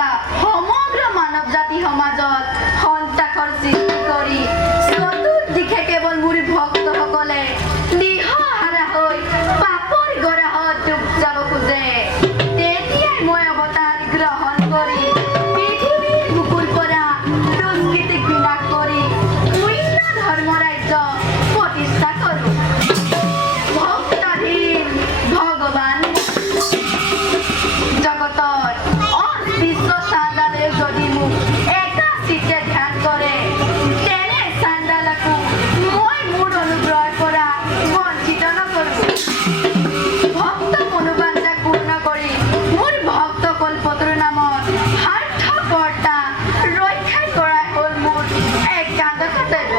এতিয়া সমগ্ৰ মানৱ জাতি সমাজত সন্তাসৰ সৃষ্টি কৰি চতুৰ্দিশে কেৱল মোৰ ভক্তসকলে দিশহাৰা হৈ পাপৰ গৰাহত ডুব যাব খোজে। তেতিয়াই মই অৱতাৰ গ্ৰহণ কৰি পৃথিৱীৰ বুকুৰ পৰা দুষ্কৃতিক বিনাশ কৰি শূন্য ধৰ্ম ৰাজ্য প্ৰতিষ্ঠা কৰোঁ। ভক্তাধীন ভগৱান জগতৰ অদৃশ্য চাণ্ডালে যদি মোক একাচিতে ধ্যান কৰে, তেনে চাণ্ডালকো মই মোৰ অনুগ্ৰহৰ পৰা বঞ্চিত নকৰোঁ। ভক্ত মনোবাঞ্ছা পূৰ্ণ কৰি মোৰ ভক্ত কল্পতৰুৰ নামত স্বাৰ্থপৰতা ৰক্ষা কৰাই হ'ল মোৰ একান্ত কৰ্তব্য।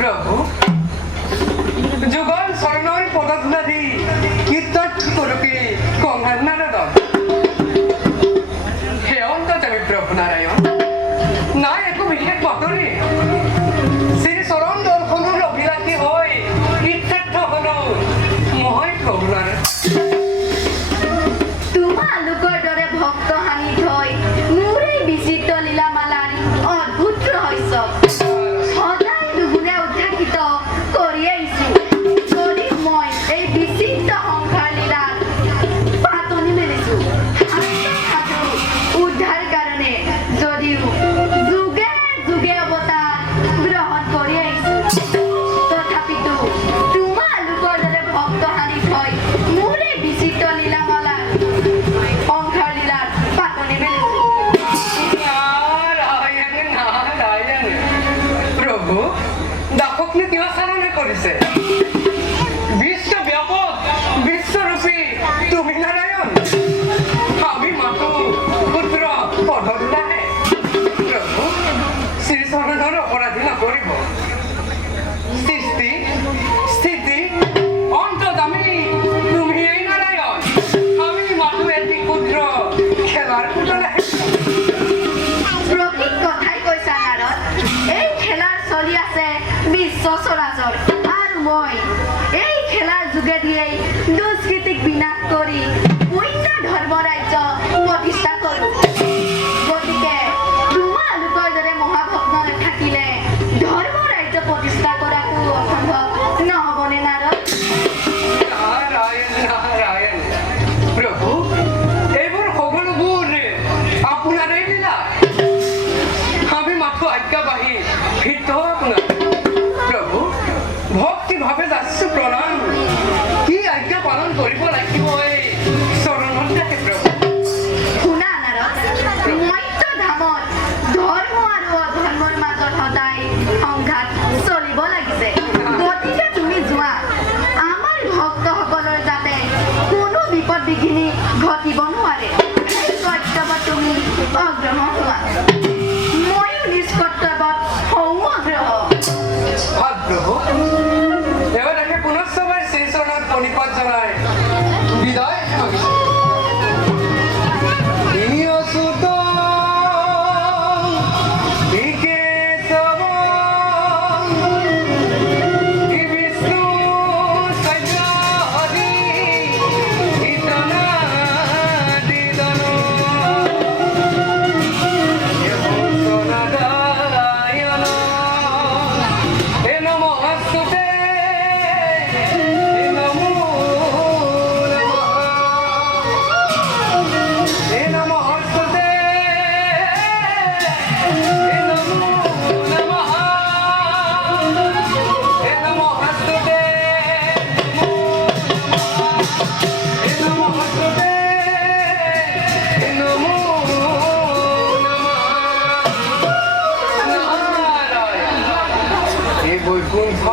প্রভু যুগল স্বর্ণর পদগ্নাধি কীর্তর্থ করুকে কঙ্গার নারদন হে অন্তর্যামী প্রভু নারায়ণ না একু বিশেষ পতরে শ্রী চরণ দর্শনের অভিলাষী হয়ে কীর্তার্থ হল মহাই প্রভু নারায়ণ তোমালোকৰ দৰে ভক্ত হানি থৈ মোৰ এই বিচিত্ৰ লীলামালাৰ অদ্ভুত ৰহস্য সদায় দুগুণে উদ্ভাসিত কৰি আহিছোঁ। যদি মই এই বিচিত্ৰ সংসাৰ লীলাত পাতনি মেলিছোঁ সাধু উদ্ধাৰ কাৰণে যদিও যুগে যুগে অৱতাৰ গ্ৰহণ কৰি আহিছোঁ, তথাপিতো তোমালোকৰ দৰে ভক্ত হানি থৈ মোৰ এই বিচিত্ৰ লীলামালাৰ সংসাৰ লীলাত পাতনি মেলিছোঁ। নারায়ণ নারায়ণ কৰিছে বিশ্বব্যাপক বিশ্বৰূপী তুমি নাৰায়ণ আমি মাতো পুত্ৰ পদধূলাহে প্ৰভু শ্ৰীচৰণৰ অপৰাধী নকৰিব সৃষ্টি স্থিতি অন্তৰ্যামী তুমিয়েই নাৰায়ণ আমি মাতো এটি ক্ষুদ্ৰ খেলাৰ পুতলাহে প্ৰকৃত কথাই কৈছা নাৰদ এই খেলাৰ চলি আছে বিশ্ব চৰাচৰ আৰু মই এই খেলাৰ যোগেদিয়েই দুষ্কৃতিক বিনাশ কৰি পুণ্য ধৰ্ম ৰাজ্য প্ৰতিষ্ঠা কৰোঁ গতিকে তোমালোকৰ দৰে মহাভগ্ন নাথাকিলে ধৰ্ম ৰাজ্য প্ৰতিষ্ঠা কৰাটো অসম্ভৱ নহ'বনে নাৰদ নাৰায়ণ নাৰায়ণ প্ৰভু এইবোৰ সকলোবোৰ আপোনাৰেই লীলা আমি মাথো আজ্ঞাবাহী ভীত আপোনাৰ প্ৰভু ভক্তিভাৱে যাচ্ছো প্ৰণাম কি আজ্ঞা পালন কৰিব লাগিব এই চৰণত দেখে প্ৰভু শুনা নাৰদ মত্য ধামত ধৰ্ম আৰু অধৰ্মৰ মাজত সদায় সংঘাত চলিব লাগিছে গতিকে তুমি যোৱা আমাৰ ভক্তসকলৰ যাতে কোনো বিপদ বিঘিনি ঘটিব নোৱাৰে এই কৰ্তব্যত তুমি অগ্ৰসৰ হোৱা ময়ো নিজ কৰ্তব্যত হওঁ অগ্ৰসৰ ভাল প্ৰভু এবাৰ দেখে পুনশ্চবাৰ শ্ৰীচৰণত প্ৰণিপাত জনাই বিদায় মাগিছোঁ বৈকুণ্ঠ